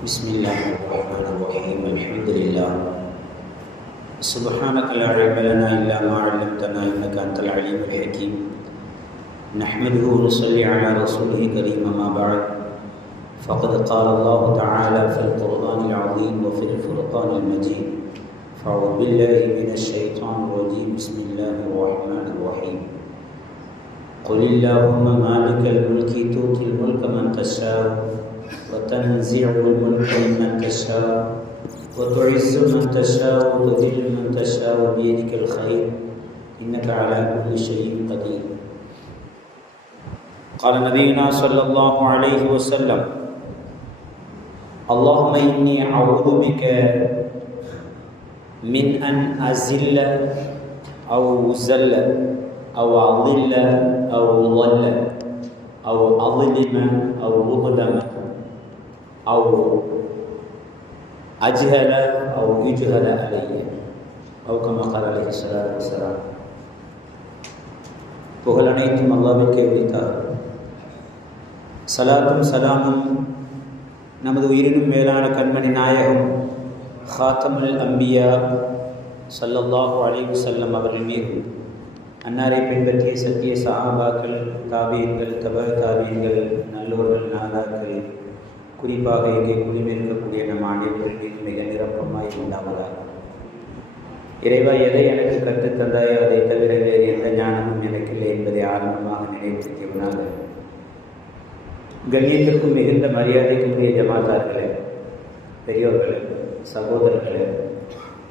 بسم الله الرحمن الرحيم الحمد لله. سبحانك لا علم لنا إلا ما علمتنا إنك أنت العليم الحكيم. نحمده ونصلي على رسوله كريم ما بعد. فقد قال الله تعالى في القرآن العظيم وفي الفرقان المجيد فأعوذ بالله من الشيطان الرجيم بسم الله الرحمن الرحيم. قل اللهم مالك الملك تؤتي الملك من تشاء. وتنزع الملك ممن تشاء وتعز من تشاء وتذل من تشاء بيدك الخير. إنك على كل شيء قدير. قال نبينا صلى الله عليه وسلم اللهم إني أعوذ بك من أن أزل أو زل أو أضل أو ضل أو أظلم أو أظلم أو أجهل أو يجهل علي أو كما قال عليه الصلاة والسلام புகழ் அனைத்தும் அல்லாவிற்கே உரித்தார் சலாத்தும் சலாமும் நமது உயிரினும் மேலான கண்மணி நாயகம் ஹாத்தமுல் அம்பியா சல்லல்லாஹு அலைவு செல்லம் அவர்கள் மீது அன்னாரை பின்பற்றிய சத்திய சஹாபாக்கள் தாபியன்கள் தப தாபியன்கள் நல்லோர்கள் நாதாக்கள் குறிப்பாக இங்கே குடிமிருக்கக்கூடிய நம் அனைவரின் மிக நிரப்பமாய் உண்டாவதாக. இறைவா எதை எனக்கு கற்றுத்தந்தாயோ அதை தவிர வேறு எந்த ஞானமும் எனக்கு இல்லை என்பதை ஆரம்பமாக நினைவுறுத்தியவனாக கண்ணியத்திற்கும் மிகுந்த மரியாதைக்குரிய ஜமாத்தார்களே பெரியோர்களே சகோதரர்களே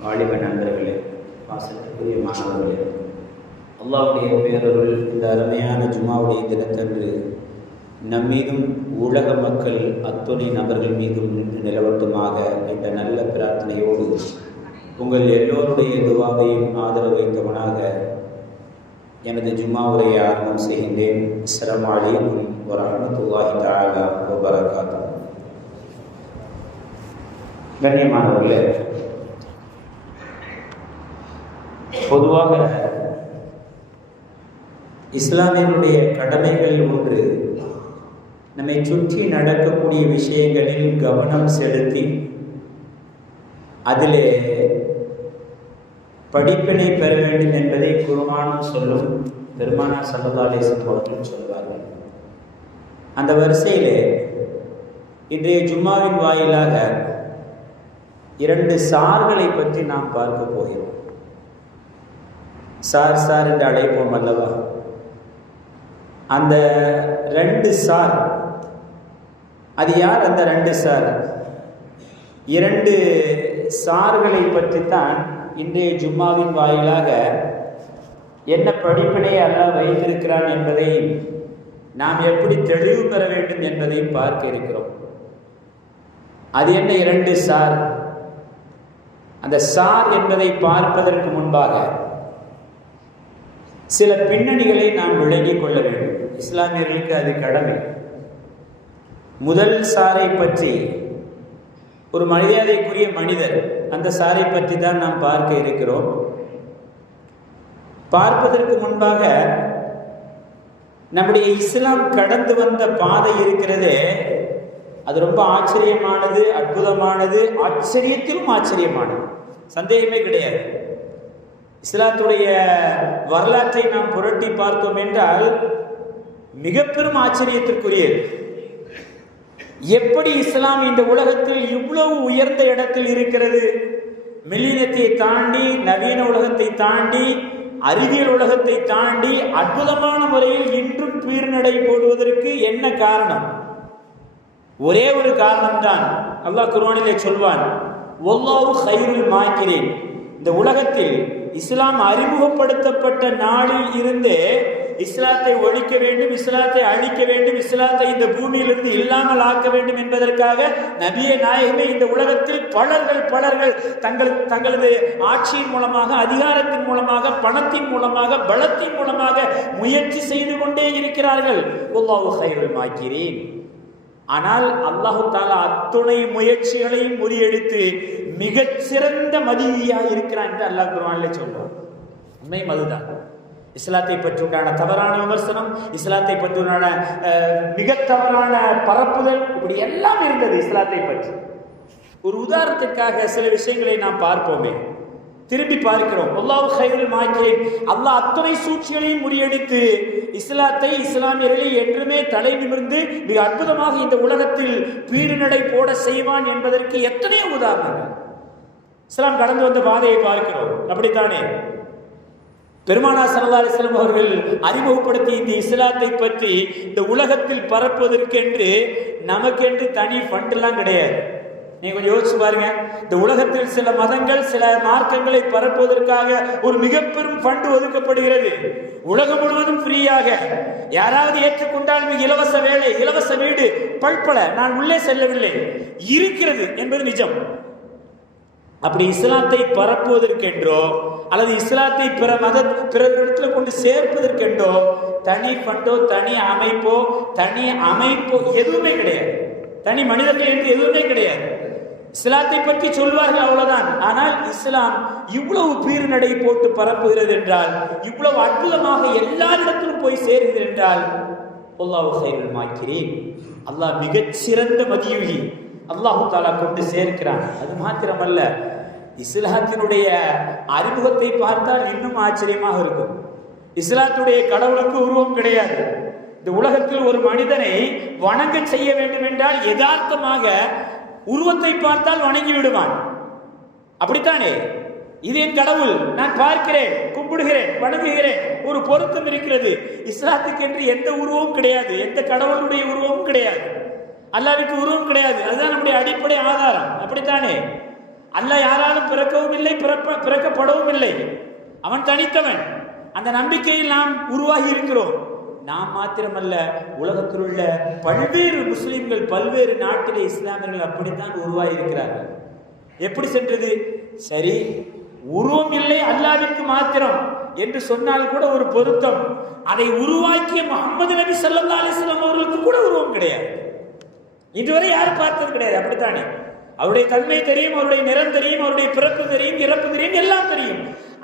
வாலிப நண்பர்களே வாசத்துக்குரிய மாணவர்களே அல்லாவுடைய பேரருள் இந்த அருமையான ஜுமாவுடைய தினத்தன்று நம்மீதும் உலக மக்கள் அத்துணை நபர்கள் மீதும் நின்று நிலவட்டுமாக என்ற நல்ல பிரார்த்தனையோடு உங்கள் எல்லோருடைய துவாவையும் ஆதரவு வைத்தவனாக எனது ஜும்மா உரையை ஆரம்பம் செய்கின்றேன். அஸ்ஸலாமு அலைக்கும் வரஹ்மத்துல்லாஹி தஆலா வபரகாத்துஹு. கண்ணியமானவர்களே பொதுவாக இஸ்லாமியனுடைய கடமைகளில் ஒன்று நம்மை சுற்றி நடக்கக்கூடிய விஷயங்களில் கவனம் செலுத்தி அதிலே படிப்பினை பெற வேண்டும் என்பதை குருமானம் சொல்லும் பெருமானார் சல்லதாலேசன் அவர்கள் சொல்வார்கள். அந்த வரிசையிலே இன்றைய ஜும்மாவின் வாயிலாக இரண்டு சார்களை பற்றி நாம் பார்க்க போகிறோம். சார் சார் என்று அழைப்போம் அல்லவா? அந்த ரெண்டு சார் அது யார் அந்த ரெண்டு சார்? இரண்டு சார்களை பற்றித்தான் இன்றைய ஜும்மாவின் வாயிலாக என்ன படிப்பினை அல்ல வைத்திருக்கிறான் என்பதை நாம் எப்படி தெளிவு பெற வேண்டும் என்பதையும் பார்க்க இருக்கிறோம். அது என்ன இரண்டு சார்? அந்த சார் என்பதை பார்ப்பதற்கு முன்பாக சில பின்னணிகளை நாம் விளங்கிக் கொள்ள வேண்டும். இஸ்லாமியர்களுக்கு அது கடமை. முதல் சாரை பற்றி. ஒரு மரியாதைக்குரிய மனிதர் அந்த சாரை பற்றி தான் நாம் பார்க்க இருக்கிறோம். பார்ப்பதற்கு முன்பாக நம்முடைய இஸ்லாம் கடந்து வந்த பாதை இருக்கிறதே அது ரொம்ப ஆச்சரியமானது அற்புதமானது ஆச்சரியத்திலும் ஆச்சரியமானது. சந்தேகமே கிடையாது. இஸ்லாத்துடைய வரலாற்றை நாம் புரட்டி பார்த்தோம் என்றால் மிக பெரும் ஆச்சரியத்திற்குரியது. எப்படி இஸ்லாம் இந்த உலகத்தில் இவ்வளவு உயர்ந்த இடத்தில் இருக்கிறது? மில்லினத்தை தாண்டி நவீன உலகத்தை தாண்டி அறிவியல் உலகத்தை தாண்டி அற்புதமான முறையில் இன்றும் பீர்நடை போடுவதற்கு என்ன காரணம்? ஒரே ஒரு காரணம் தான் அல்லாஹ் குர்வானிலே சொல்வான் ஒல்லாவு ஹைருல் மாக்கிறேன் இந்த உலகத்தில் இஸ்லாம் அறிமுகப்படுத்தப்பட்ட நாளில் இருந்தே இஸ்லாத்தை ஒழிக்க வேண்டும் இஸ்லாத்தை அழிக்க வேண்டும் இஸ்லாத்தை இந்த பூமியிலிருந்து இல்லாமல் ஆக்க வேண்டும் என்பதற்காக நபிய நாயகமே இந்த உலகத்தில் பலர்கள் பலர்கள் தங்கள் தங்களது ஆட்சியின் மூலமாக அதிகாரத்தின் மூலமாக பணத்தின் மூலமாக பலத்தின் மூலமாக முயற்சி செய்து கொண்டே இருக்கிறார்கள். மாக்கிறேன் ஆனால் அல்லாஹு தாலா அத்துணை முயற்சிகளையும் முறியடித்து மிகச் சிறந்த மதிவியாக இருக்கிறான் என்று அல்லாஹ் குர்ஆனிலே சொல்வார் உண்மை மதுதான் இஸ்லாத்தை பற்றி உண்டான தவறான விமர்சனம் இஸ்லாத்தை பற்றி உண்டான மிக தவறான பரப்புதல் இப்படி எல்லாம் இருந்தது இஸ்லாத்தை பற்றி. ஒரு உதாரணத்திற்காக சில விஷயங்களை நாம் பார்ப்போமே. திரும்பி பார்க்கிறோம். அல்லாஹ் ஹைருல் மாக்கிறேன் அல்லாஹ் அத்தனை சூழ்ச்சிகளையும் முறியடித்து இஸ்லாத்தை இஸ்லாமியர்களை என்றுமே தலை நிமிர்ந்து மிக அற்புதமாக இந்த உலகத்தில் பீடுநடை போட செய்வான் என்பதற்கு எத்தனையோ உதாரணங்கள். இஸ்லாம் கடந்து வந்த பாதையை பார்க்கிறோம். அப்படித்தானே? பெருமானா சல்லா அலிஸ்லாம் அவர்கள் அறிமுகப்படுத்திய இந்த இஸ்லாத்தை பற்றி இந்த உலகத்தில் பரப்புவதற்கென்று நமக்கென்று தனி ஃபண்டெல்லாம் கிடையாது. நீங்க கொஞ்சம் யோசிச்சு பாருங்க. இந்த உலகத்தில் சில மதங்கள் சில மார்க்கங்களை பரப்புவதற்காக ஒரு மிக பெரும் ஃபண்ட் ஒதுக்கப்படுகிறது. உலகம் முழுவதும் ஃப்ரீயாக யாராவது ஏற்றுக்கொண்டால் மிக இலவச வேலை இலவச வீடு பல்பல நான் உள்ளே செல்லவில்லை. இருக்கிறது என்பது நிஜம். அப்படி இஸ்லாத்தை பரப்புவதற்கென்றோ அல்லது இஸ்லாத்தை பிற மத பிறத்தில் கொண்டு சேர்ப்பதற்கென்றோ தனி ஃபண்டோ தனி அமைப்போ தனி அமைப்போ எதுவுமே கிடையாது. தனி மனிதர்கள் என்று எதுவுமே கிடையாது. இஸ்லாத்தை பற்றி சொல்வார்கள் அவ்வளவுதான். ஆனால் இஸ்லாம் இவ்வளவு பீர்நடை போட்டு பரப்புகிறது என்றால் இவ்வளவு அற்புதமாக எல்லாரிடத்திலும் போய் சேருகிறது என்றால் அல்லாஹ் ஹைருல் மாக்கிறேன் அல்லாஹ் மிகச்சிறந்த மதியுகி. அல்லாஹு தாலா கொண்டு சேர்க்கிறான். அது மாத்திரமல்ல இஸ்லாத்தினுடைய அறிமுகத்தை பார்த்தால் இன்னும் ஆச்சரியமாக இருக்கும். இஸ்லாத்துடைய கடவுளுக்கு உருவம் கிடையாது. இந்த உலகத்தில் ஒரு மனிதனை வணங்க செய்ய வேண்டும் என்றால் யதார்த்தமாக உருவத்தை பார்த்தால் வணங்கி விடுவான். அப்படித்தானே? இது என் கடவுள் நான் பார்க்கிறேன் கும்பிடுகிறேன் வணங்குகிறேன் ஒரு பொருத்தம் இருக்கிறது. இஸ்லாத்துக்கு என்று எந்த உருவமும் கிடையாது எந்த கடவுளுடைய உருவமும் கிடையாது. அல்லாவிற்கு உருவம் கிடையாது. அதுதான் நம்முடைய அடிப்படை ஆதாரம். அப்படித்தானே? அல்ல யாராலும் பிறக்கவும் இல்லை பிறப்ப பிறக்கப்படவும் இல்லை அவன் தனித்தவன். அந்த நம்பிக்கையில் நாம் உருவாகி இருக்கிறோம். நாம் மாத்திரமல்ல உலகத்தில் உள்ள பல்வேறு முஸ்லிம்கள் பல்வேறு நாட்டிலே இஸ்லாமியர்கள் அப்படித்தான் உருவாகி இருக்கிறார்கள். எப்படி சென்றது? சரி உருவம் இல்லை அல்லாவிற்கு மாத்திரம் என்று சொன்னால் கூட ஒரு பொருத்தம். அதை உருவாக்கிய முகமது நபி ஸல்லல்லாஹு அலிஸ்லாம் அவர்களுக்கு கூட உருவம் கிடையாது. இதுவரை யாரும் பார்த்தது கிடையாது அப்படித்தானே? அவருடைய தன்மை தெரியும் அவருடைய நிறம் தெரியும் அவருடைய பிறப்பு தெரியும் இறப்பு தெரியும் எல்லாம் தெரியும்.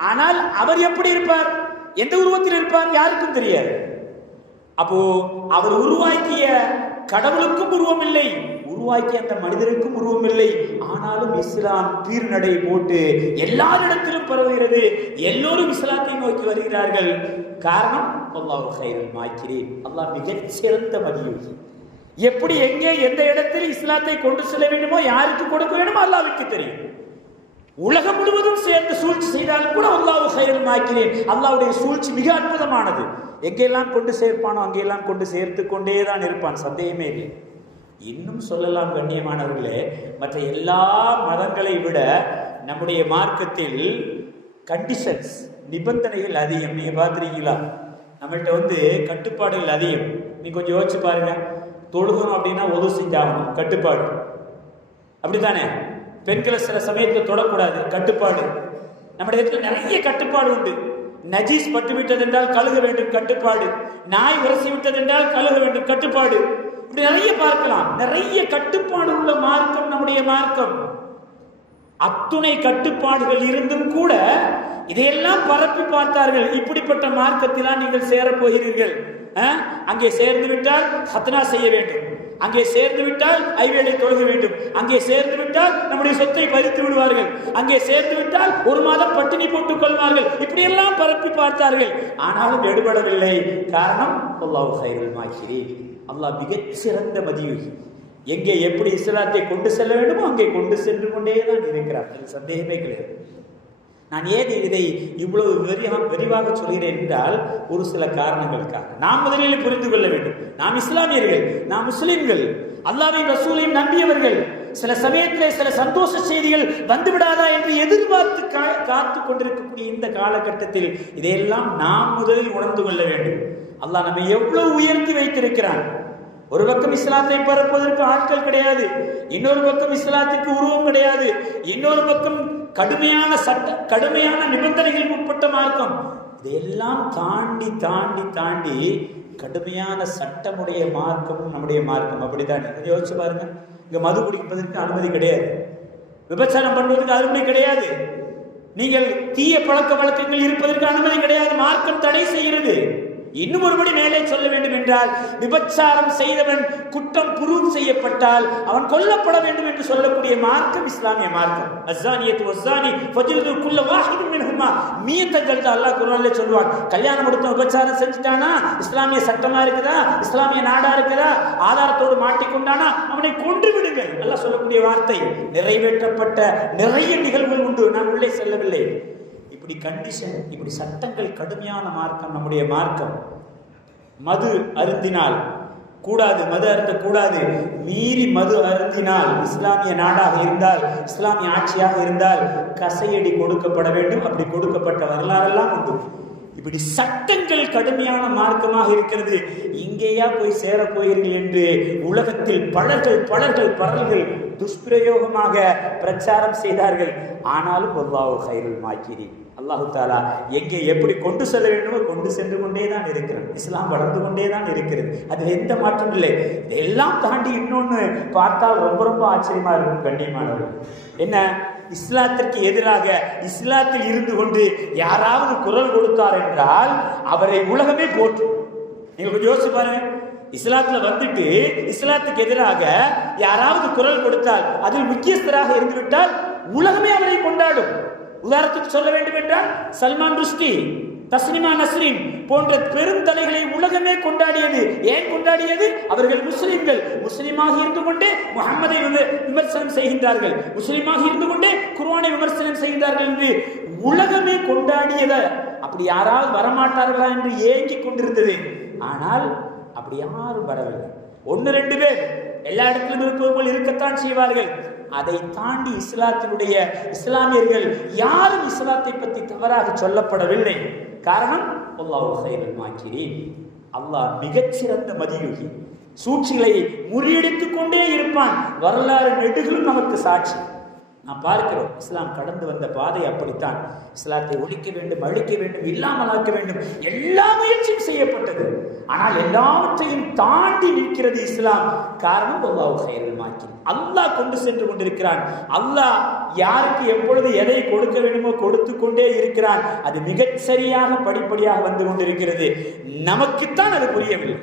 ஆனால் அவர் எப்படி இருப்பார்? எந்த உருவத்தில் இருப்பார்? யாருக்கும் தெரியாது. அப்போ அவர் உருவாக்கிய கடவுளுக்கும் உருவம் இல்லை உருவாக்கிய அந்த மனிதருக்கும் உருவம் இல்லை. ஆனாலும் இஸ்லாம் தீர்நடை போட்டு எல்லாரிடத்திலும் பரவுகிறது. எல்லோரும் இஸ்லாத்தை நோக்கி வருகிறார்கள். காரணம் அல்லாஹ் மாய்க்கிறேன். அல்லாஹ் மிகச் சிறந்த மதியோகி எப்படி எங்கே எந்த இடத்தில் இஸ்லாத்தை கொண்டு செல்ல வேண்டுமோ யாருக்கு கொடுக்க வேண்டுமோ அல்லாவுக்கு தெரியும். உலகம் முழுவதும் சேர்ந்து சூழ்ச்சி செய்தாலும் கூட அல்லாஹ் ஹைரல் மாக்கிறேன் அல்லாவுடைய சூழ்ச்சி மிக அற்புதமானது. எங்கெல்லாம் கொண்டு சேர்ப்பானோ அங்கெல்லாம் கொண்டு சேர்த்து கொண்டே தான் இருப்பான். சந்தேகமே இல்லை. இன்னும் சொல்லலாம் கண்ணியமானவர்களே மற்ற எல்லா மதங்களை விட நம்முடைய மார்க்கத்தில் கண்டிஷன்ஸ் நிபந்தனைகள் அதிகம். நீங்க பார்த்துருக்கீங்களா நம்மள்கிட்ட வந்து கட்டுப்பாடுகள் அதிகம். நீ கொஞ்சம் யோசிச்சு பாருங்க. தொழுகணும் அப்படின்னா உதவு செஞ்சாகணும். கட்டுப்பாடு. அப்படித்தானே? பெண்களை சில சமயத்தில் தொடக்கூடாது. கட்டுப்பாடு. நம்முடைய இடத்துல நிறைய கட்டுப்பாடு உண்டு. நஜீஸ் பட்டு விட்டது என்றால் கழுக வேண்டும். கட்டுப்பாடு. நாய் உரசி விட்டது என்றால் கழுக வேண்டும். கட்டுப்பாடு. இப்படி நிறைய பார்க்கலாம். நிறைய கட்டுப்பாடு உள்ள மார்க்கம் நம்முடைய மார்க்கம். அத்துணை கட்டுப்பாடுகள் இருந்தும் கூட இதையெல்லாம் பரப்பி பார்த்தார்கள். இப்படிப்பட்ட மார்க்கத்திலாம் நீங்கள் சேரப்போகிறீர்கள் அங்கே சேர்ந்து விட்டால் ஹத்னா செய்ய வேண்டும். அங்கே சேர்ந்து விட்டால் ஐவேளை தொழுக வேண்டும். அங்கே சேர்ந்து விட்டால் நம்முடைய சொத்தை பறித்து விடுவார்கள். அங்கே சேர்ந்து விட்டால் ஒரு மாதம் பட்டினி போட்டுக் கொள்வார்கள். இப்படியெல்லாம் பரப்பி பார்த்தார்கள். ஆனாலும் எடுபடவில்லை. காரணம் அல்லாஹ் ஹைருல் மாக்கிறேன் அல்லாஹ் மிகச் சிறந்த மதியுகி. எங்கே எப்படி இஸ்லாத்தை கொண்டு செல்ல வேண்டுமோ அங்கே கொண்டு சென்று கொண்டே தான் இருக்கிறார் சந்தேகமே கிடையாது. நான் ஏன் இதை இவ்வளவு விரிவாக விரிவாக சொல்கிறேன் என்றால் ஒரு சில காரணங்களுக்காக. நாம் முதலில் புரிந்து கொள்ள வேண்டும். நாம் இஸ்லாமியர்கள் நாம் முஸ்லிம்கள் அல்லாஹ்வையும் ரசூலையும் நம்பியவர்கள் சில சமயத்திலே சில சந்தோஷ செய்திகள் வந்துவிடாதா என்று எதிர்பார்த்து கா- காத்து கொண்டிருக்கக்கூடிய இந்த காலகட்டத்தில் இதையெல்லாம் நாம் முதலில் உணர்ந்து கொள்ள வேண்டும். அல்லாஹ் நம்மை எவ்வளவு உயர்த்தி வைத்திருக்கிறான். ஒரு பக்கம் இஸ்லாத்தை பரப்புவதற்கு ஆட்கள் கிடையாது இன்னொரு பக்கம் இஸ்லாத்திற்கு உருவம் கிடையாது இன்னொரு பக்கம் கடுமையான சட்ட கடுமையான நிபந்தனைகள் உட்பட்ட மார்க்கம். இதையெல்லாம் தாண்டி தாண்டி தாண்டி கடுமையான சட்டமுடைய மார்க்கமும் நம்முடைய மார்க்கம். அப்படிதான் கொஞ்சம் யோசிச்சு பாருங்க. இங்க மது குடிப்பதற்கு அனுமதி கிடையாது. விபச்சாரம் பண்ணுவதற்கு அனுமதி கிடையாது. நீங்கள் தீய பழக்க வழக்கங்கள் இருப்பதற்கு அனுமதி கிடையாது. மார்க்கம் தடை செய்கிறது. இன்னும் ஒருபடி மேலே சொல்ல வேண்டும் என்றால் விபச்சாரம் செய்தவன் குற்றம் புரூவ் செய்யப்பட்டால் அவன் கொல்லப்பட வேண்டும் என்று சொல்லக்கூடிய மார்க்கம் இஸ்லாமிய மார்க்கம். அஸ்ஸானியத்து வஸ்ஸானி ஃபஜில்து குல்ல வாஹிதும் மின்ஹுமா மீயத்த அல்லாஹ் குர்ஆன்ல சொல்வான் கல்யாணம் முடித்த விபச்சாரம் செஞ்சுட்டானா? இஸ்லாமிய சட்டமா இருக்குதா? இஸ்லாமிய நாடா இருக்குதா? ஆதாரத்தோடு மாட்டிக்கொண்டானா? அவனை கொன்று விடுங்கள் அல்லாஹ் சொல்லக்கூடிய வார்த்தை நிறைவேற்றப்பட்ட நிறைய நிகழ்வுகள் உண்டு. நான் உள்ளே செல்லவில்லை. இப்படி கண்டிஷன் இப்படி சட்டங்கள் கடுமையான மார்க்கம் நம்முடைய மார்க்கம். மது அருந்தினால் கூடாது மது அருந்த கூடாது மீறி மது அருந்தினால் இஸ்லாமிய நாடாக இருந்தால் இஸ்லாமிய ஆட்சியாக இருந்தால் கசையடி கொடுக்கப்பட வேண்டும். அப்படி கொடுக்கப்பட்ட வரலாறெல்லாம் உண்டு. இப்படி சட்டங்கள் கடுமையான மார்க்கமாக இருக்கிறது. இங்கேயா போய் சேர போகிறீர்கள் என்று உலகத்தில் பலர்கள் பலர்கள் பலர்கள் துஷ்பிரயோகமாக பிரச்சாரம் செய்தார்கள். ஆனாலும் அல்லாஹு ஹைருல் மாக்கிறேன் அல்லாஹு தாலா எங்கே எப்படி கொண்டு செல்ல வேண்டுமோ கொண்டு சென்று கொண்டே தான் இருக்கிறது இஸ்லாம் வளர்ந்து கொண்டே தான் இருக்கிறது. அதில் எந்த மாற்றம் இல்லை. இதெல்லாம் தாண்டி இன்னொன்று பார்த்தால் ரொம்ப ரொம்ப ஆச்சரியமா இருக்கும் கண்ணியமானவர்கள் என்ன? இஸ்லாத்திற்கு எதிராக இஸ்லாத்தில் இருந்து கொண்டு யாராவது குரல் கொடுத்தார் என்றால் அவரை உலகமே போற்றும். நீங்கள் கொஞ்சம் யோசிச்சு பாருங்க. இஸ்லாத்துல வந்துட்டு இஸ்லாத்துக்கு எதிராக யாராவது குரல் கொடுத்தால் அதில் முக்கியஸ்தராக இருந்துவிட்டால் உலகமே அவரை கொண்டாடும். உதாரணத்துக்கு சொல்ல வேண்டும் என்றால் சல்மான் ருஷ்டி தஸ்னிமா நஸ்ரின் போன்ற பெருந்தலைகளை உலகமே கொண்டாடியது. ஏன் கொண்டாடியது? அவர்கள் முஸ்லிம்கள். முஸ்லிமாக இருந்து கொண்டே முகம்மதை விமர்சனம் செய்கின்றார்கள். முஸ்லிமாக இருந்து கொண்டே குர்வானை விமர்சனம் செய்கின்றார்கள் என்று உலகமே கொண்டாடியத அப்படி யாராவது வரமாட்டார்களா என்று ஏங்கிக் கொண்டிருந்தது. ஆனால் அப்படி யாரும் வரவில்லை. ஒன்று ரெண்டு பேர் எல்லா இடத்திலும் இருப்பவர்கள் இருக்கத்தான் செய்வார்கள். அதை தாண்டி இஸ்லாத்தினுடைய இஸ்லாமியர்கள் யாரும் இஸ்லாத்தை பற்றி தவறாக சொல்லப்படவில்லை. காரணம் அல்லாஹ் ஹைரல் அல்லாஹ் மிகச்சிறந்த மதியுகி. சூழ்ச்சிகளை முறியடித்துக் கொண்டே இருப்பான். வரலாறு நெடுகளும் நமக்கு சாட்சி. நாம் பார்க்கிறோம் இஸ்லாம் கடந்து வந்த பாதை அப்படித்தான். இஸ்லாத்தை ஒழிக்க வேண்டும் அழிக்க வேண்டும் இல்லாமல் ஆக்க வேண்டும். எல்லா முயற்சியும் செய்யப்பட்டது. ஆனால் எல்லாவற்றையும் தாண்டி நிற்கிறது இஸ்லாம். காரணம் அல்லாஹ் ஹைரல் மாக்கி அல்லாஹ் கொண்டு சென்று கொண்டிருக்கிறான். அல்லாஹ் யாருக்கு எப்பொழுது எதை கொடுக்க வேண்டுமோ கொடுத்து கொண்டே இருக்கிறான். அது மிகச் சரியாக படிப்படியாக வந்து கொண்டிருக்கிறது. நமக்குத்தான் அது புரியவில்லை.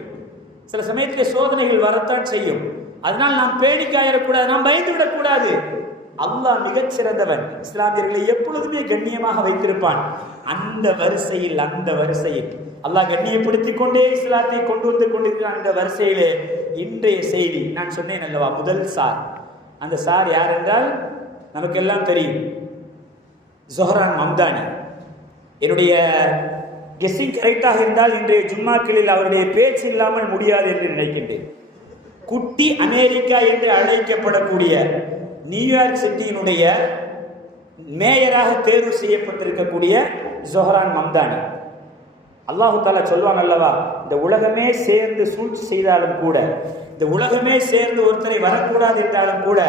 சில சமயத்தில் சோதனைகள் வரத்தான் செய்யும். அதனால் நாம் பேணிக்காயிடக்கூடாது நாம் பயந்து விடக்கூடாது. அல்லாஹ் மிகச் சிறந்தவன் இஸ்லாமியர்களை எப்பொழுதுமே கண்ணியமாக வைத்திருப்பான். அந்த வரிசையில் அந்த வரிசையில் அல்லாஹ் கண்ணியப்படுத்திக் கொண்டே இஸ்லாத்தை கொண்டு வந்து கொண்டிருக்கிறான் என்ற வரிசையிலே இன்றைய செய்தி. நான் சொன்னேன் அல்லவா முதல் சார். அந்த சார் யார் என்றால் நமக்கெல்லாம் தெரியும். ஜொஹரான் மம்தானி. என்னுடைய கெஸ்ஸிங் கரெக்டாக இருந்தால் இன்றைய ஜும்மாக்களில் அவருடைய பேச்சு இல்லாமல் முடியாது என்று நினைக்கின்றேன். குட்டி அமெரிக்கா என்று அழைக்கப்படக்கூடிய நியூயார்க் சிட்டியினுடைய மேயராக தேர்வு செய்யப்பட்டிருக்கக்கூடிய ஜொஹரான் மம்தானி. அல்லாஹு தாலா சொல்வான் அல்லவா இந்த உலகமே சேர்ந்து சூழ்ச்சி செய்தாலும் கூட இந்த உலகமே சேர்ந்து ஒருத்தரை வரக்கூடாது என்றாலும் கூட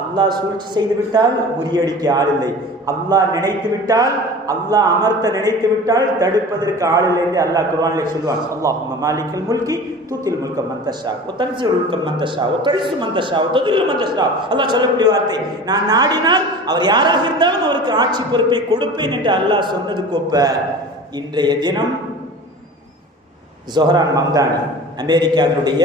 அல்லாஹ் சூழ்ச்சி செய்து விட்டால் முறியடிக்க ஆள் இல்லை. அல்லாஹ் நினைத்து விட்டால் அல்லாஹ் அமர்த்த நினைத்து விட்டால் தடுப்பதற்கு ஆள் இல்லை என்று அல்லாஹ் குர்ஆனிலே சொல்வான் அல்லாஹும்ம மாலிக்கல் முல்கி தூத்தில் முல்க மந்தஷா ஒ தன்சில் உல்க மந்தஷா ஒ தழிசு மந்தஷா ஒ தொதில் மந்தஷா அல்லாஹ் சொல்லக்கூடிய வார்த்தை நான் நாடினால் அவர் யாராக இருந்தாலும் அவருக்கு ஆட்சி பொறுப்பை கொடுப்பேன் என்று அல்லாஹ் சொன்னது கோப்ப இன்றைய தினம் ஜொஹரான் மம்தானி அமெரிக்காவினுடைய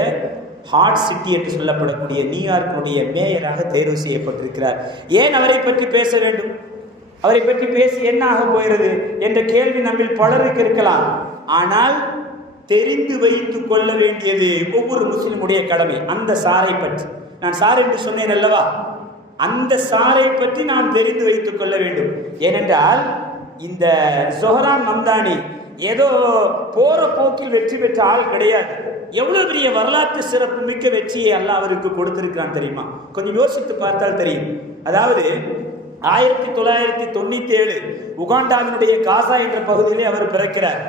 ஹார்ட் சிட்டி என்று சொல்லப்படக்கூடிய நியூயார்க்கினுடைய மேயராக தேர்வு செய்யப்பட்டிருக்கிறார். ஏன் அவரை பற்றி பேச வேண்டும்? அவரை பற்றி பேசி என்ன ஆக போகிறது என்ற கேள்வி நம்மில் பலருக்கு இருக்கலாம். ஆனால் தெரிந்து வைத்துக் கொள்ள வேண்டியது ஒவ்வொரு முஸ்லிமுடைய கடமை அந்த சாரை பற்றி. நான் சார் என்று சொன்னேன் அல்லவா? அந்த சாரை பற்றி நாம் தெரிந்து வைத்துக் கொள்ள வேண்டும். ஏனென்றால் இந்த ஜொஹரான் மம்தானி ஏதோ போற போக்கில் வெற்றி பெற்ற ஆள் கிடையாது. எவ்வளவு பெரிய வரலாற்று சிறப்பு மிக்க வெற்றியை அல்ல அவருக்கு கொடுத்திருக்கிறான் தெரியுமா? கொஞ்சம் யோசித்து பார்த்தால் தெரியும். அதாவது ஆயிரத்தி தொள்ளாயிரத்தி தொண்ணூத்தி ஏழு உகாண்டாவினுடைய காசா என்ற பகுதியிலே அவர் பிறக்கிறார்.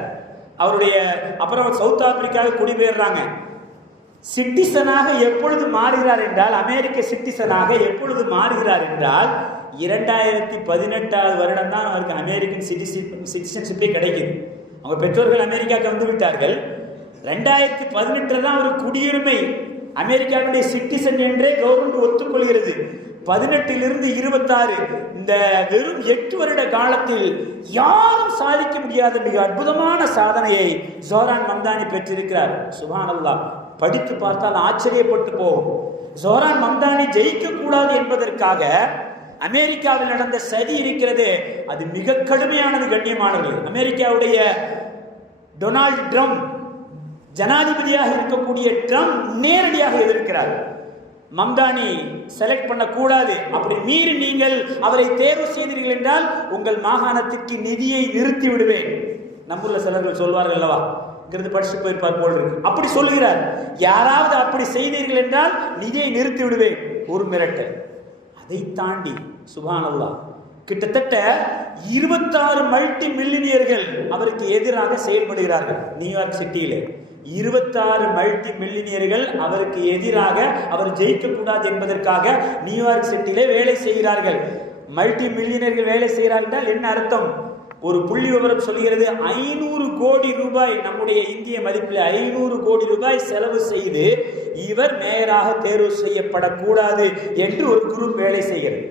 அவருடைய அப்புறம் சவுத் ஆப்பிரிக்காவில் குடிபெயர்றாங்க. சிட்டிசனாக எப்பொழுது மாறுகிறார் என்றால் அமெரிக்க சிட்டிசனாக எப்பொழுது மாறுகிறார் என்றால் இரண்டாயிரத்தி பதினெட்டாவது வருடம் தான் அவருக்கு அமெரிக்கன் சிட்டிசன் சிட்டிசன்ஷிப்பே கிடைக்குது. அவங்க பெற்றோர்கள் அமெரிக்காவுக்கு வந்து விட்டார்கள். ரெண்டாயிரத்தி பதினெட்டுல தான் அவர் குடியுரிமை அமெரிக்காவுடைய சிட்டிசன் என்றே கவர்மெண்ட் ஒத்துக்கொள்கிறது. பதினெட்டிலிருந்து இருபத்தாறு இந்த வெறும் எட்டு வருட காலத்தில் யாரும் சாதிக்க முடியாத மிக அற்புதமான சாதனையை ஜோரான் மம்தானி பெற்றிருக்கிறார். சுபானல்லா படித்து பார்த்தால் ஆச்சரியப்பட்டு போகும். ஜோரான் மம்தானி ஜெயிக்க கூடாது என்பதற்காக அமெரிக்காவில் நடந்த சதி இருக்கிறது. அது மிக கடுமையானது கண்ணியமானது. அமெரிக்காவுடைய டொனால்ட் ட்ரம்ப் ஜனாதிபதியாக இருக்கக்கூடிய ட்ரம்ப் நேரடியாக எதிர்க்கிறார். மம்தானி செலக்ட் பண்ணக்கூடாது. அப்படி மீறி நீங்கள் அவரை தேர்வு செய்தீர்கள் என்றால் உங்கள் மாகாணத்திற்கு நிதியை நிறுத்தி விடுவேன். நம்முள்ள சிலர்கள் சொல்வார்கள் அல்லவா? இங்கிருந்து படிச்சு போயிருப்பார் போல் இருக்கு. அப்படி சொல்கிறார். யாராவது அப்படி செய்தீர்கள் என்றால் நிதியை நிறுத்தி விடுவேன். ஒரு மிரட்டல். அதை தாண்டி சுபானல்லா கிட்டத்தட்ட இருபத்தாறு மல்டி மில்லினியர்கள் அவருக்கு எதிராக செயல்படுகிறார்கள். நியூயார்க் சிட்டியிலே இருபத்தாறு மல்டி மில்லினியர்கள் அவருக்கு எதிராக அவர் ஜெயிக்கக்கூடாது என்பதற்காக நியூயார்க் சிட்டியிலே வேலை செய்கிறார்கள். மல்டி மில்லியனர்கள் வேலை செய்கிறார்கள் என்றால் என்ன அர்த்தம்? ஒரு புள்ளி விவரம் சொல்கிறது ஐநூறு கோடி ரூபாய் நம்முடைய இந்திய மதிப்பில் ஐநூறு கோடி ரூபாய் செலவு செய்து இவர் மேயராக தேர்வு செய்யப்படக்கூடாது என்று ஒரு குரூப் வேலை செய்கிறது.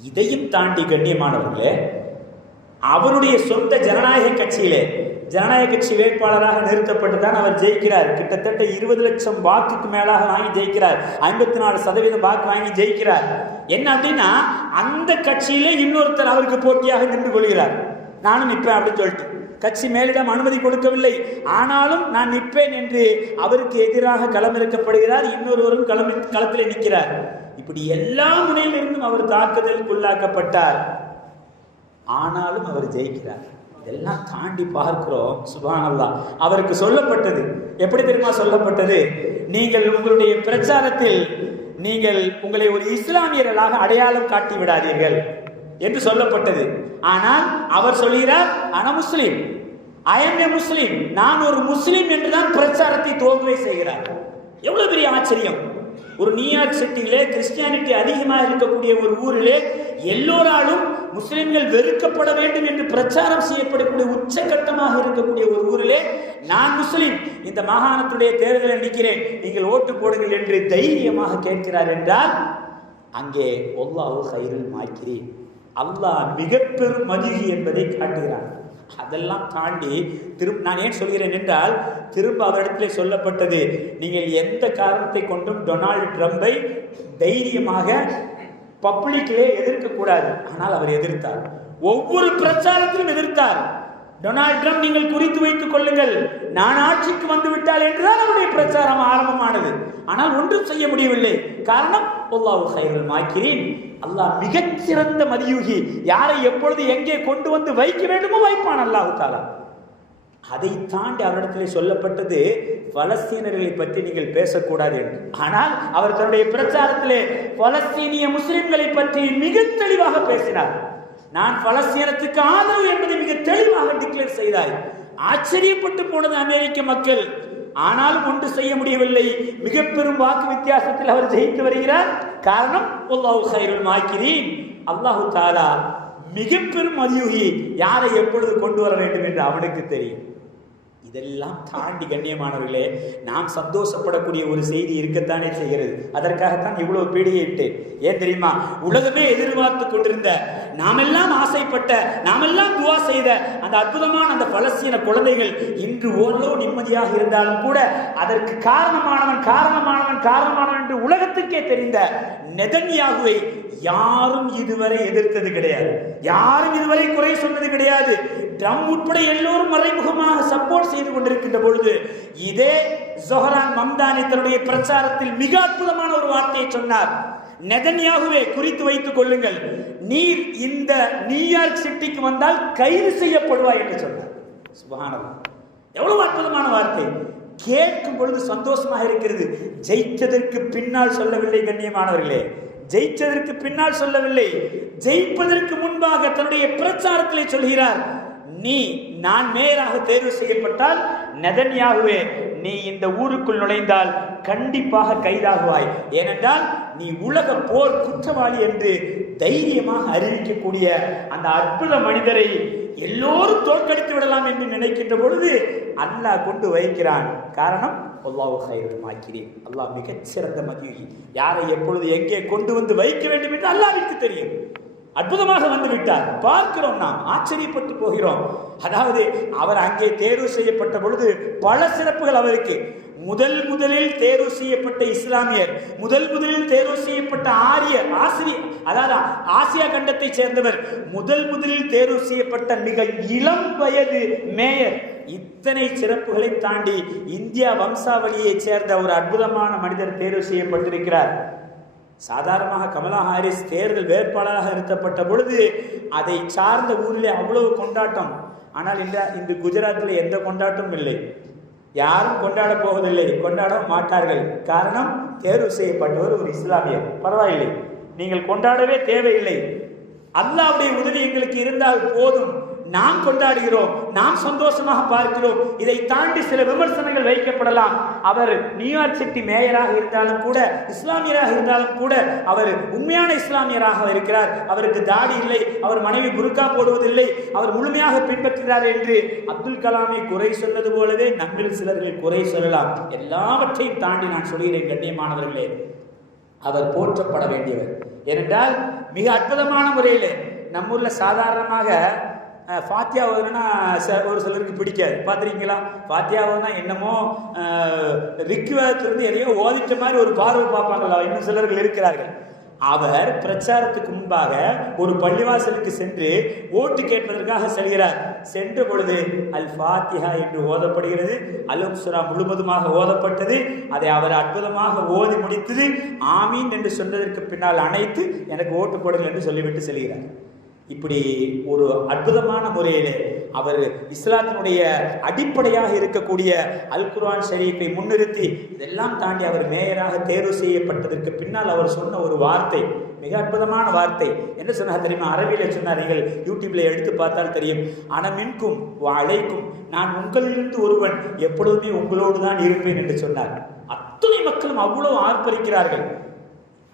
இதையும் தாண்டி கண்ணியமானவர்களே அவருடைய சொந்த ஜனநாயக கட்சியிலே ஜனநாயக கட்சி வேட்பாளராக நிறுத்தப்பட்டு தான் அவர் ஜெயிக்கிறார். கிட்டத்தட்ட இருபது லட்சம் வாக்குக்கு மேலாக வாங்கி ஜெயிக்கிறார். ஐம்பத்தி நாலு சதவீதம் வாக்கு வாங்கி ஜெயிக்கிறார். என்ன அப்படின்னா அந்த கட்சியிலே இன்னொருத்தர் அவருக்கு போட்டியாக நின்று கொள்கிறார். நானும் நிற்பேன் அப்படின்னு சொல்லிட்டு. கட்சி மேலிடம் அனுமதி கொடுக்கவில்லை. ஆனாலும் நான் நிற்பேன் என்று அவருக்கு எதிராக களமிறக்கப்படுகிறார். இன்னொருவரும் களம் களத்தில் நிற்கிறார். இப்படி எல்லா முனையிலிருந்தும் அவர் தாக்குதலுக்குள்ளாக்கப்பட்டார். ஆனாலும் அவர் ஜெயிக்கிறார். இதெல்லாம் தாண்டி பார்க்கிறோம். சுபானல்லா அவருக்கு சொல்லப்பட்டது. எப்படி தெரியுமா சொல்லப்பட்டது? நீங்கள் உங்களுடைய பிரச்சாரத்தில் நீங்கள் உங்களை ஒரு இஸ்லாமியர்களாக அடையாளம் காட்டி விடாதீர்கள் என்று சொல்லப்பட்டது. ஆனால் அவர் சொல்கிறார் அன முஸ்லீம். ஐ எம் ஏ முஸ்லீம். நான் ஒரு முஸ்லீம் என்றுதான் பிரச்சாரத்தை தோல்வி செய்கிறார். எவ்வளவு பெரிய ஆச்சரியம். ஒரு நியூயார்க் சிட்டியிலே கிறிஸ்டியானிட்டி அதிகமாக இருக்கக்கூடிய ஒரு ஊரிலே எல்லோராலும் முஸ்லிம்கள் வெறுக்கப்பட வேண்டும் என்று பிரச்சாரம் செய்யப்படக்கூடிய உச்சகட்டமாக இருக்கக்கூடிய ஒரு ஊரிலே நான் முஸ்லிம். இந்த மாகாணத்துடைய தேர்தலை நிற்கிறேன். நீங்கள் ஓட்டு போடுங்கள் என்று தைரியமாக கேட்கிறார் என்றால் அங்கே ஒல்லாவு ஹைருல் மாக்கிறேன் அல்லாஹ் மிக பெரும் மதிகி என்பதை காட்டுகிறான். அதெல்லாம் தாண்டி திரும்ப நான் ஏன் சொல்கிறேன் என்றால் திரும்ப அவரிடத்திலே சொல்லப்பட்டது நீங்கள் எந்த காரணத்தை கொண்டும் டொனால்டு ட்ரம்பை தைரியமாக பப்ளிக்கிலே எதிர்க்கக்கூடாது. ஆனால் அவர் எதிர்த்தார். ஒவ்வொரு பிரச்சாரத்திலும் எதிர்த்தார். டொனால்ட் ட்ரம்ப் நீங்கள் குறித்து வைத்துக் கொள்ளுங்கள். நான் ஆட்சிக்கு வந்து விட்டால் என்றுதான் அவருடைய பிரச்சாரம் ஆரம்பமானது. ஆனால் ஒன்றும் செய்ய முடியவில்லை. காரணம் அல்லாஹ் ஹைரல் மாக்கிறேன் அல்லாஹ் மிகச்சிறந்த மதியூகி. யாரை எப்பொழுது எங்கே கொண்டு வந்து வைக்க வேண்டுமோ வைப்பான் அல்லாஹு தாலா. அதை தாண்டி அவரிடத்திலே சொல்லப்பட்டது பலஸ்தீனர்களை பற்றி நீங்கள் பேசக்கூடாது என்று. ஆனால் அவர் தன்னுடைய பிரச்சாரத்திலே பலஸ்தீனிய முஸ்லிம்களை பற்றி மிக தெளிவாக பேசினார். நான் பலஸ்தீனத்துக்கு ஆதரவு என்பதை மிக தெளிவாக டிக்ளேர் செய்தார் ஆச்சரியப்பட்டு போனது அமெரிக்க மக்கள். ஆனாலும் ஒன்று செய்ய முடியவில்லை. மிக பெரும் வாக்கு வித்தியாசத்தில் அவர் ஜெயித்து வருகிறார். காரணம் அல்லாஹு ஹைருல் மாக்கிறீன் அல்லாஹு தாலா மிக பெரும் மதியுகி யாரை எப்பொழுது கொண்டு வர வேண்டும் என்று அவனுக்கு தெரியும். இதெல்லாம் தாண்டி கண்ணியமானவர்களே நாம் சந்தோஷப்படக்கூடிய ஒரு செய்தி இருக்கத்தானே செய்கிறது. அதற்காகத்தான் இவ்வளவு பீடியிட்டேன் ஏன் தெரியுமா? உலகமே எதிர்பார்த்து கொண்டிருந்த நாமெல்லாம் ஆசைப்பட்ட நாமெல்லாம் துவா செய்த அந்த அற்புதமான அந்த பலஸ்தீன குழந்தைகள் இன்று ஓரளவு நிம்மதியாக இருந்தாலும் கூட அதற்கு காரணமானவன் காரணமானவன் காரணமானவன் என்று உலகத்துக்கே தெரிந்த நெதன்யாகுவை யாரும் இதுவரை எதிர்த்தது கிடையாது. யாரும் இதுவரை குறை சொன்னது கிடையாது. ட்ரம் உட்பட எல்லோரும் மறைமுகமாக சப்போர்ட் செய்து கொண்டிருக்கின்ற பொழுது இதே ஜொஹரான் மம்தானி தன்னுடைய பிரச்சாரத்தில் மிக அற்புதமான ஒரு வார்த்தையை சொன்னார். நெதன்யாகுவே குறித்து வைத்துக் கொள்ளுங்கள். நீர் இந்த நியூயார்க் சிட்டிக்கு வந்தால் கைது செய்யப்படுவாய் என்று சொன்னார். சுபஹானல்லாஹ் எவ்வளவு அற்புதமான வார்த்தை. கேட்கும் பொழுது சந்தோஷமாக இருக்கிறது. ஜெயித்ததற்கு பின்னால் சொல்லவில்லை கண்ணியமானவர்களே. ஜெயிச்சதற்கு பின்னால் சொல்லவில்லை. ஜெயிப்பதற்கு முன்பாக தன்னுடைய பிரச்சாரத்திலே சொல்கிறார் நீ நான் மேயராக தேர்வு செய்யப்பட்டால் நெதன்யாகுவே நீ இந்த ஊருக்குள் நுழைந்தால் கண்டிப்பாக கைதாகுவாய். ஏனென்றால் நீ உலக போர் குற்றவாளி என்று தைரியமாக அறிவிக்கக்கூடிய அந்த அற்புத மனிதரை எல்லோரும் தோற்கடித்து விடலாம் என்று நினைக்கின்ற பொழுது அல்லாஹ் கொண்டு வைக்கிறான். காரணம் அல்லாஹ் ஹைரல் அல்லாஹ் மிகச்சிறந்த மதியை யாரை எப்பொழுது எங்கே கொண்டு வந்து வைக்க வேண்டும் என்று அல்லாவிற்கு தெரியும். அற்புதமாக வந்து விட்டார். பார்க்கிறோம் நாம் ஆச்சரியப்பட்டு போகிறோம். அதாவது அவர் அங்கே தேர்வு செய்யப்பட்ட பொழுது பல சிறப்புகள் அவருக்கு. முதல் முதலில் தேர்வு செய்யப்பட்ட இஸ்லாமியர் முதல் முதலில் தேர்வு செய்யப்பட்ட ஆரியர் ஆசிரியர் அதாவது ஆசியா கண்டத்தை சேர்ந்தவர் முதல் முதலில் தேர்வு செய்யப்பட்ட மிக இளம் வயது மேயர். இத்தனை சிறப்புகளை தாண்டி இந்தியா வம்சாவளியைச் சேர்ந்த ஒரு அற்புதமான மனிதர் தேர்வு செய்யப்பட்டிருக்கிறார். சாதாரணமாக கமலா ஹாரிஸ் தேர்தல் வேட்பாளராக நிறுத்தப்பட்ட பொழுது அதை சார்ந்த ஊரிலே அவ்வளவு கொண்டாட்டம். ஆனால் இந்த இன்று குஜராத்தில் எந்த கொண்டாட்டமும் இல்லை. யாரும் கொண்டாட போவதில்லை. கொண்டாட மாட்டார்கள். காரணம் தேர்வு செய்யப்பட்டவர் ஒரு இஸ்லாமியர். பரவாயில்லை. நீங்கள் கொண்டாடவே தேவையில்லை. அல்லாவுடைய உதவி எங்களுக்கு இருந்தால் போதும். நாம் கொண்டாடுகிறோம் நாம் சந்தோஷமாக பார்க்கிறோம். இதை தாண்டி சில விமர்சனங்கள் வைக்கப்படலாம். அவர் நியூயார்க் சிட்டி மேயராக இருந்தாலும் கூட இஸ்லாமியராக இருந்தாலும் கூட அவர் உண்மையான இஸ்லாமியராக இருக்கிறார். அவருக்கு தாடி இல்லை அவர் மனைவி புருக்கா போடுவதில்லை அவர் முழுமையாக பின்பற்றுகிறார் என்று அப்துல் கலாமை குறை சொன்னது போலவே நம்மில் சிலர்கள் குறை சொல்லலாம். எல்லாவற்றையும் தாண்டி நான் சொல்கிறேன் கண்ணியமானவர்களே. அவர் போற்றப்பட வேண்டியவர். ஏனென்றால் மிக அற்புதமான முறையில் நம்ம ஊரில் சாதாரணமாக ஃபாத்தியா ஓதுனா ச- ஒரு சிலருக்கு பிடிக்காது. பார்த்துருக்கீங்களா? ஃபாத்தியா ஓதுனா என்னமோ அஹ், ரிக்வேதத்திலிருந்து எதையோ ஓதிட்ட மாதிரி ஒரு பார்வை பார்ப்பாங்களா இன்னும் சிலர்கள் இருக்கிறார்கள். அவர் பிரச்சாரத்துக்கு முன்பாக ஒரு பள்ளிவாசலுக்கு சென்று ஓட்டு கேட்பதற்காக செல்கிறார். சென்ற பொழுது அல் ஃபாத்திஹா என்று ஓதப்படுகிறது. அலும் சுரா முழுவதுமாக ஓதப்பட்டது. அதை அவர் அற்புதமாக ஓதி முடித்தது. ஆமீன் என்று சொன்னதற்கு பின்னால் அனைத்து எனக்கு ஓட்டு போடுங்கள் என்று சொல்லிவிட்டு செல்கிறார். இப்படி ஒரு அற்புதமான முறையில் அவர் இஸ்லாத்தினுடைய அடிப்படையாக இருக்கக்கூடிய அல் குர்ஆன் ஷரீஃபை முன்னிறுத்தி இதெல்லாம் தாண்டி அவர் மேயராக தேர்வு செய்யப்பட்டதற்கு பின்னால் அவர் சொன்ன ஒரு வார்த்தை மிக அற்புதமான வார்த்தை. என்ன சொன்னார் தெரியுமா? அரபியில் சொன்னார் நீங்கள் யூடியூப்ல எடுத்து பார்த்தால் தெரியும் அனமின்கும் அழைக்கும் நான் உங்களிலிருந்து ஒருவன் எப்பொழுதுமே உங்களோடு தான் இருப்பேன் என்று சொன்னார். அத்துணை மக்களும் அவ்வளவு ஆர்ப்பரிக்கிறார்கள்.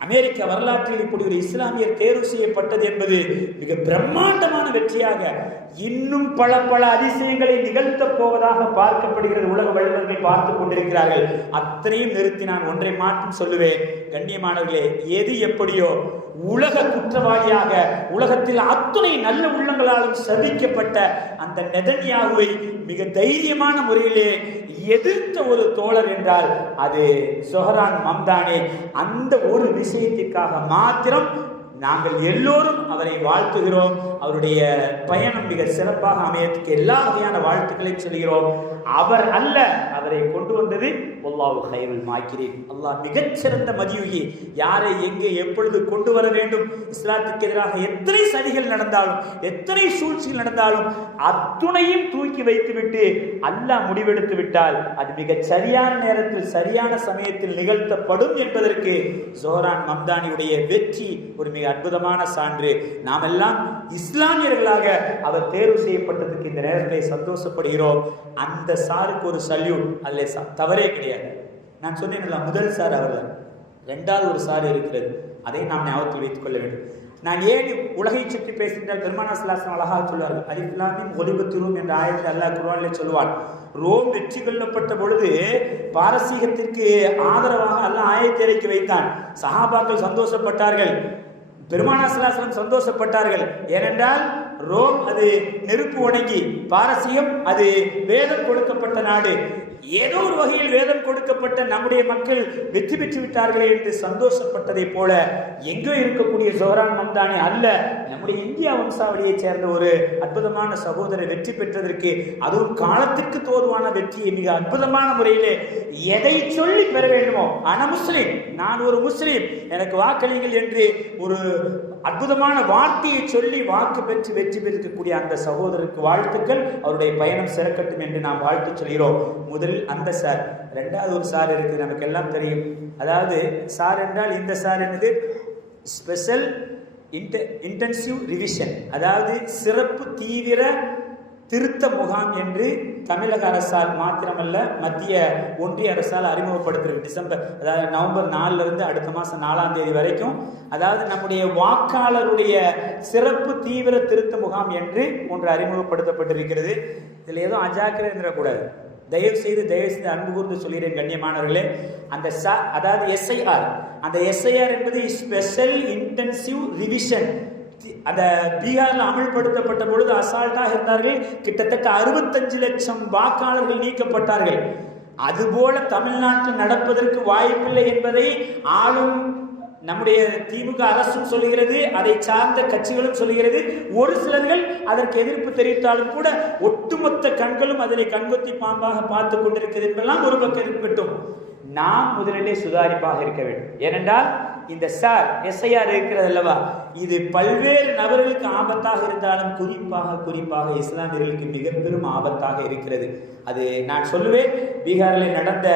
அமெரிக்க வரலாற்றில் இப்படி ஒரு இஸ்லாமியர் தேர்வு செய்யப்பட்டது என்பது மிக பிரம்மாண்டமான வெற்றியாக இன்னும் பல பல அதிசயங்களை நிகழ்த்தப் போவதாக பார்க்கப்படுகிறது. உலக வல்லுநர்கள் பார்த்து கொண்டிருக்கிறார்கள். அத்தனையும் நிறுத்தி நான் ஒன்றை மாற்றும் சொல்லுவேன். கண்ணியமானவர்களே எது எப்படியோ உலக குற்றவாளியாக உலகத்தில் அத்துணை நல்ல உள்ளங்களாலும் சதிக்கப்பட்ட அந்த நெதன்யாகுவை மிக தைரியமான முறையிலே எதிர்த்த ஒரு தோழர் என்றால் அது சொஹரான் மம்தானே. அந்த ஒரு விஷயத்திற்காக மாத்திரம் நாங்கள் எல்லோரும் அவரை வாழ்த்துகிறோம். அவருடைய பயணம் மிக சிறப்பாக அமையத்துக்கு எல்லா வகையான வாழ்த்துக்களையும் சொல்கிறோம். அவர் அல்ல அவரை கொண்டு வந்தது ஒல்லாவு ஹைருல் மாக்கிறேன் அல்லாஹ் மிகச்சிறந்த மதியுகி. யாரை எங்கே எப்பொழுது கொண்டு வர வேண்டும்? இஸ்லாத்துக்கு எதிராக எத்தனை சதிகள் நடந்தாலும் எத்தனை சூழ்ச்சிகள் நடந்தாலும் அத்துணையும் தூக்கி வைத்துவிட்டு அல்லாஹ் முடிவெடுத்து விட்டால் அது மிகச் சரியான நேரத்தில் சரியான சமயத்தில் நிகழ்த்தப்படும் என்பதற்கு ஜோரான் மம்தானியுடைய வெற்றி ஒரு மிக அற்புதமான சான்று. நாம் எல்லாம் இஸ்லாமியர்களாக அவர் தேர்வு செய்யப்பட்டதுக்கு இந்த நேரத்தை சந்தோஷப்படுகிறோம். அந்த சாருக்கு ஒரு சல்யூட். அதில் தவறே கிடையாது. நான் சொன்னேன்ல முதல் சார் அவர்தான். ரெண்டாவது ஒரு சார் இருக்கிறது. அதை நாம் ஞாபகத்தில் வைத்துக் கொள்ள வேண்டும். நான் ஏன் உலகை சுற்றி பேசுகின்றால் பெருமானா சிலாசன் அழகாக சொல்வார்கள். அலிஃப்லாமின் ஒலிபத்திரும் என்ற ஆயத்தில் அல்லாஹ் குர்ஆனிலே சொல்வான் ரோம் வெற்றி கொள்ளப்பட்ட பொழுது பாரசீகத்திற்கு ஆதரவாக அல்லாஹ் ஆயத்தை இறக்கி வைத்தான். சஹாபாக்கள் சந்தோஷப்பட்டார்கள். பெருமானா சிலாசனம் சந்தோஷப்பட்டார்கள். ஏனென்றால் ரோம் அது நெருப்பு உணங்கி பாரசீகம் அது வேதம் கொடுக்கப்பட்ட நாடு. ஏதோ ஒரு வகையில் வேதம் கொடுக்கப்பட்ட நம்முடைய மக்கள் வெற்றி பெற்று விட்டார்களே என்று சந்தோஷப்பட்டதை போல எங்கோ இருக்கக்கூடிய ஜோரான் மம்தானே அல்ல நம்முடைய இந்தியா வம்சாவளியைச் சேர்ந்த ஒரு அற்புதமான சகோதரர் வெற்றி பெற்றதற்கு அதுவும் காலத்திற்கு தோதுவான வெற்றியை மிக அற்புதமான முறையிலே எதை சொல்லி பெற வேண்டுமோ ஆனா முஸ்லீம் நான் ஒரு முஸ்லீம் எனக்கு வாக்களிங்கள் என்று ஒரு அற்புதமான வார்த்தையை சொல்லி வாக்கு பெற்று வெற்றி பெற்றிருக்கக்கூடிய அந்த சகோதரருக்கு வாழ்த்துக்கள். அவருடைய பயணம் சிறக்கட்டும் என்று நாம் வாழ்த்து சொல்கிறோம். முதலில் அந்த சார். ரெண்டாவது ஒரு சார் இருக்கு நமக்கு எல்லாம் தெரியும். அதாவது சார் என்றால் இந்த சார் என்னது? Special in intensive revision. அதாவது சிறப்பு தீவிர திருத்த முகாம் என்று தமிழக அரசால் மாத்திரமல்ல மத்திய ஒன்றிய அரசால் அறிமுகப்படுத்திருக்கு. டிசம்பர் அதாவது நவம்பர் நாலுல இருந்து அடுத்த மாதம் நாலாம் தேதி வரைக்கும். அதாவது நம்முடைய வாக்காளருடைய சிறப்பு தீவிர திருத்த முகாம் என்று ஒன்று அறிமுகப்படுத்தப்பட்டிருக்கிறது. இதில் எதுவும் அஜாக்கிரம் இருந்துடக்கூடாது. தயவு செய்து தயவு செய்து அன்பு கூர்ந்து சொல்கிறேன் கண்ணியமானவர்களே. அந்த ச அதாவது எஸ்ஐஆர் அந்த எஸ்ஐஆர் என்பது ஸ்பெஷல் இன்டென்சிவ் ரிவிஷன் அந்த பீகாரில் அமல்படுத்தப்பட்ட பொழுது அசால்ட்டாக இருந்தார்கள். கிட்டத்தட்ட அறுபத்தஞ்சு லட்சம் வாக்காளர்கள் நீக்கப்பட்டார்கள். அதுபோல தமிழ்நாட்டில் நடப்பதற்கு வாய்ப்பில்லை என்பதை ஆளும் நம்முடைய திமுக அரசும் சொல்லுகிறது அதை சார்ந்த கட்சிகளும் சொல்லுகிறது. ஒரு சிலர்கள் அதற்கு எதிர்ப்பு தெரிவித்தாலும் கூட ஒட்டுமொத்த கண்களும் அதனை கண்கொத்தி பாம்பாக பார்த்து கொண்டிருக்கிறது என்பதெல்லாம் ஒரு பக்கம் இருக்கட்டும். நாம் முதலிலே சுதாரிப்பாக இருக்க வேண்டும். ஏனென்றால் இந்த சார் எஸ்ஐஆர் இருக்கிறது அல்லவா? இது பல்வேறு நபர்களுக்கு ஆபத்தாக இருந்தாலும் குறிப்பாக குறிப்பாக இஸ்லாமியர்களுக்கு மிக பெரும் ஆபத்தாக இருக்கிறது. அது நான் சொல்லுவேன். பீகாரில் நடந்த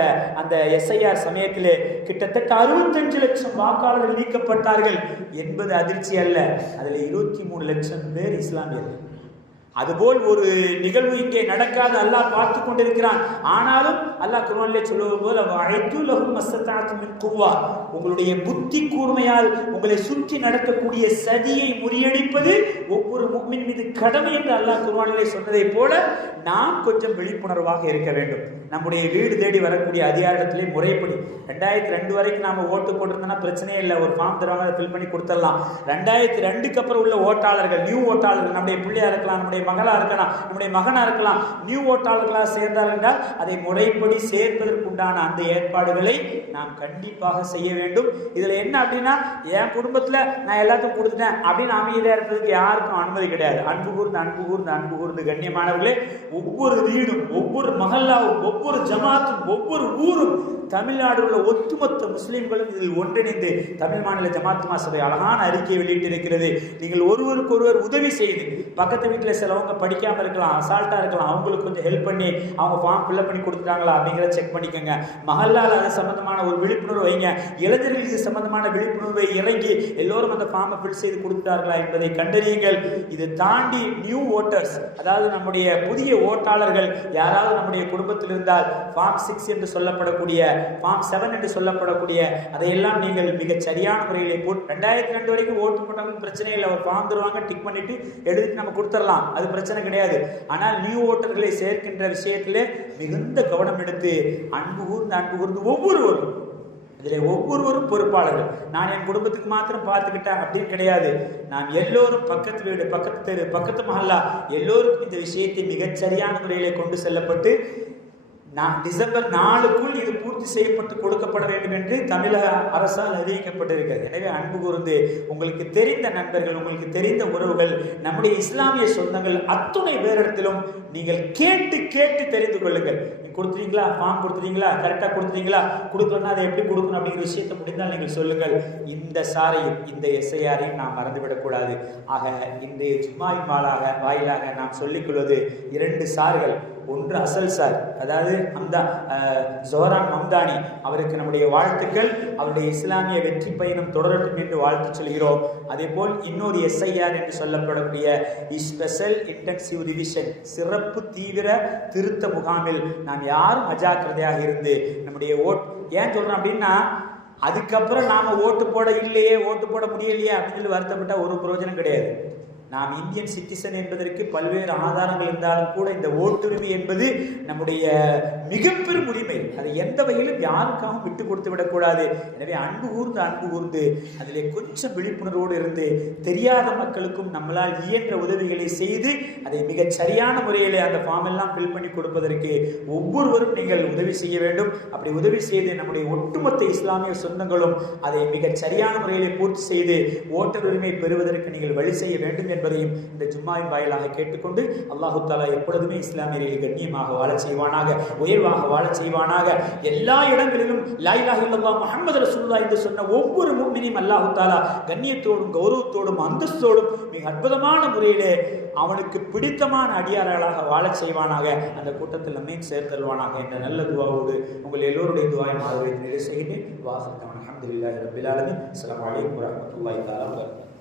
அந்த எஸ்ஐஆர் சமயத்தில் கிட்டத்தட்ட அறுபத்தஞ்சு லட்சம் வாக்காளர்கள் நீக்கப்பட்டார்கள் என்பது அதிர்ச்சி அல்ல. அதில் இருபத்தி மூணு லட்சம் பேர் இஸ்லாமியர்கள். அதுபோல் ஒரு நிகழ்வு இங்கே நடக்காது. அல்லாஹ் பார்த்து கொண்டிருக்கிறான். ஆனாலும் அல்லாஹ் குர்ஆனிலே சொல்லுவது போல் அழைத்து லகும் மஸ்தத்தாத்துமின் குவா உங்களுடைய புத்தி கூர்மையால் உங்களை சுற்றி நடக்கக்கூடிய சதியை முறியடிப்பது ஒவ்வொரு முக்மின் மீது கடமை என்று அல்லாஹ் குர்ஆனிலே சொன்னதை போல நாம் கொஞ்சம் விழிப்புணர்வாக இருக்க வேண்டும். நம்முடைய வீடு தேடி வரக்கூடிய அதிகாரத்திலே முறைப்படி. ரெண்டாயிரத்தி ரெண்டு வரைக்கும் நாம் ஓட்டு போட்டிருந்தோம்னா பிரச்சனையே இல்லை. ஒரு ஃபார்ம் தருவாங்க அதை ஃபில் பண்ணி கொடுத்துடலாம். ரெண்டாயிரத்தி ரெண்டுக்கு அப்புறம் உள்ள ஓட்டாளர்கள் நியூ ஓட்டாளர்கள் நம்முடைய பிள்ளையா இருக்கலாம் நம்முடைய மகளாக இருக்கலாம் நம்முடைய மகனாக இருக்கலாம் நியூ ஓட்டாளர்களாக சேர்ந்தார் என்றால் அதை முறைப்படி சேர்ப்பதற்குண்டான அந்த ஏற்பாடுகளை நாம் கண்டிப்பாக செய்ய வேண்டும். இதில் என்ன அப்படின்னா என் குடும்பத்தில் நான் எல்லாத்துக்கும் கொடுத்துட்டேன் அப்படின்னு அமைதியாக இருப்பதற்கு யாருக்கும் அனுமதி கிடையாது. அன்பு கூர்ந்து அன்பு கூர்ந்து அன்பு கூர்ந்து கண்ணியமானவர்களே ஒவ்வொரு வீடும் ஒவ்வொரு மகல்லாவும் ஒவ்வொரு ஜமாத்தும் ஒவ்வொரு ஊரும் தமிழ்நாடு உள்ள ஒட்டுமொத்த முஸ்லீம்களும் இதில் ஒன்றிணைந்து தமிழ் மாநில ஜமாத் மாசபை அழகான அறிக்கையை வெளியிட்டிருக்கிறது. நீங்கள் ஒருவருக்கு ஒருவர் உதவி செய்து பக்கத்து வீட்டில் சில சிலவங்க படிக்காம இருக்கலாம் அசால்ட்டாக இருக்கலாம் அவங்களுக்கு கொஞ்சம் ஹெல்ப் பண்ணி அவங்க ஃபார்ம் ஃபில்அப் பண்ணி கொடுத்துட்டாங்களா அப்படிங்கிறத செக் பண்ணிக்கோங்க. மகல்லால் அது சம்மந்தமான ஒரு விழிப்புணர்வு வைங்க. இளைஞர்கள் இது சம்மந்தமான விழிப்புணர்வை இறங்கி எல்லோரும் அந்த ஃபார்மை ஃபில் செய்து கொடுத்தார்களா என்பதை கண்டறியுங்கள். இது தாண்டி நியூ ஓட்டர்ஸ் அதாவது நம்முடைய புதிய ஓட்டாளர்கள் யாராவது நம்முடைய குடும்பத்தில் இருந்தால் ஃபார்ம் சிக்ஸ் என்று சொல்லப்படக்கூடிய ஃபார்ம் செவன் என்று சொல்லப்படக்கூடிய அதையெல்லாம் நீங்கள் மிக சரியான முறையில் போட்டு ரெண்டாயிரத்தி ரெண்டு வரைக்கும் ஓட்டு போட்டாலும் பிரச்சனை இல்லை. ஒரு ஃபார்ம் தருவாங்க டிக் பண்ணிட்டு எழுதிட்டு நம்ம கொடுத்துடலாம். அது பிரச்சனை கிடையாது. ஆனால் நியூ ஓட்டர்களை சேர்க்கின்ற விஷயத்தில் மிகுந்த கவனம் எடுத்து அன்பு கூர்ந்து அன்பு கூர்ந்து ஒவ்வொருவரும் இதில் ஒவ்வொருவரும் பொறுப்பாளர்கள். நான் என் குடும்பத்துக்கு மாத்திரம் பார்த்துக்கிட்டேன் அப்படின்னு கிடையாது. நாம் எல்லோரும் பக்கத்து வீடு பக்கத்து தெரு பக்கத்து மகல்லா எல்லோருக்கும் இந்த விஷயத்தை மிகச்சரியான முறையில் முறையிலே கொண்டு செல்லப்பட்டு நான் டிசம்பர் நாலுக்குள் இது பூர்த்தி செய்யப்பட்டு கொடுக்கப்பட வேண்டும் என்று தமிழக அரசால் அறிவிக்கப்பட்டிருக்கிறது. எனவே அன்பு கூர்ந்து உங்களுக்கு தெரிந்த நண்பர்கள் உங்களுக்கு தெரிந்த உறவுகள் நம்முடைய இஸ்லாமிய சொந்தங்கள் அத்துணை பேரிடத்திலும் நீங்கள் கேட்டு கேட்டு தெரிந்து கொள்ளுங்கள். நீங்க கொடுத்துறீங்களா ஃபார்ம் கொடுத்துறீங்களா கரெக்டாக கொடுத்துறீங்களா கொடுக்கலன்னா அதை எப்படி கொடுக்கணும் அப்படிங்கிற விஷயத்தை முடிந்தால் நீங்கள் சொல்லுங்கள். இந்த சாரையும் இந்த எஸ்ஐஆரையும் நாம் மறந்துவிடக்கூடாது. ஆக இன்றைய ஜும்மாவின் வாளாக வாயிலாக நாம் சொல்லிக்கொள்வது இரண்டு சார்கள் ஒன்று அசல் சார். அதாவது அம்தா ஜோரான் மம்தானி அவருக்கு நம்முடைய வாழ்த்துக்கள். அவருடைய இஸ்லாமிய வெற்றி பயணம் தொடரட்டும் என்று வாழ்த்து சொல்கிறோம். அதே போல் இன்னொரு எஸ்ஐஆர் என்று சொல்லப்படக்கூடிய ஸ்பெஷல் இன்டென்சிவ் ரிவிஷன் சிறப்பு தீவிர திருத்த முகாமில் நாம் யாரும் அஜாக்கிரதையாக இருந்து நம்முடைய ஓட் ஏன் சொல்கிறோம் அப்படின்னா அதுக்கப்புறம் நாம ஓட்டு போட இல்லையே ஓட்டு போட முடியலையே அப்படின்னு சொல்லி வருத்தப்பட்டால் ஒரு பிரயோஜனம் கிடையாது. நாம் இந்தியன் சிட்டிசன் என்பதற்கு பல்வேறு ஆதாரங்கள் இருந்தாலும் கூட இந்த ஓட்டுரிமை என்பது நம்முடைய மிகப்பெரும் உரிமை. அதை எந்த வகையிலும் யாருக்காகவும் விட்டு கொடுத்து விடக்கூடாது. எனவே அன்பு கூர்ந்து அன்பு கூர்ந்து அதில் கொஞ்சம் விழிப்புணர்வோடு இருந்து தெரியாத மக்களுக்கும் நம்மளால் இயன்ற உதவிகளை செய்து அதை மிகச் சரியான முறையிலே அந்த ஃபார்ம் எல்லாம் ஃபில் பண்ணி கொடுப்பதற்கு ஒவ்வொருவரும் நீங்கள் உதவி செய்ய வேண்டும். அப்படி உதவி செய்து நம்முடைய ஒட்டுமொத்த இஸ்லாமிய சொந்தங்களும் அதை மிகச் சரியான முறையிலே பூர்த்தி செய்து ஓட்டர் உரிமை பெறுவதற்கு நீங்கள் வழி செய்ய வேண்டும் என்று என்பதையும் இந்த ஜும்மாவின் வாயிலாக கேட்டுக்கொண்டு அல்லாஹு தாலா எப்பொழுதுமே இஸ்லாமியர்களை கண்ணியமாக வாழச் செய்வானாக உயர்வாக வாழச் செய்வானாக. எல்லா இடங்களிலும் லாயிலாக இல்லல்லா முகமது ரசூல்லா என்று சொன்ன ஒவ்வொரு முஃமினையும் அல்லாஹு தாலா கண்ணியத்தோடும் கௌரவத்தோடும் அந்தஸ்தோடும் மிக அற்புதமான முறையிலே அவனுக்கு பிடித்தமான அடியார்களாக வாழச் செய்வானாக. அந்த கூட்டத்தில் நம்மையும் சேர்த்தல்வானாக என்ற நல்ல துவாவோடு உங்கள் எல்லோருடைய துவாய் மாறுவதை நிறைவு செய்கிறேன். வாசல் அஹமதுல்லாஹி ரபில் அஸ்லாம் வலைக்கம் வரமத்துல்லாஹி தாலா தஆலா